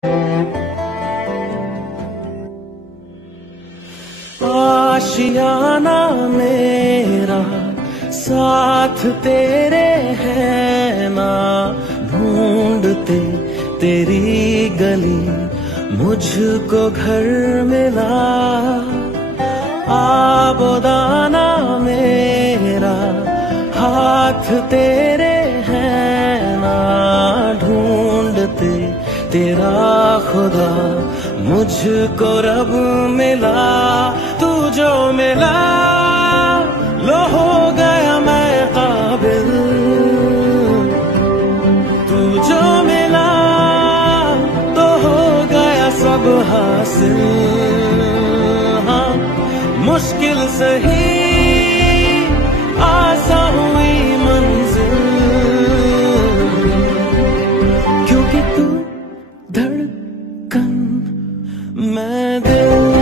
आशियाना मेरा साथ तेरे है ना, ढूंढते तेरी गली मुझको घर मिला। आबोदाना मेरा हाथ तेरे है ना, ढूंढते तेरा खुदा मुझको रब मिला। तू जो मिला लो हो गया मैं काबिल, तू जो मिला तो हो गया सब हासिल। हाँ मुश्किल सही आसान हुई मंजिल, क्योंकि तू धड़कन मैं दिल।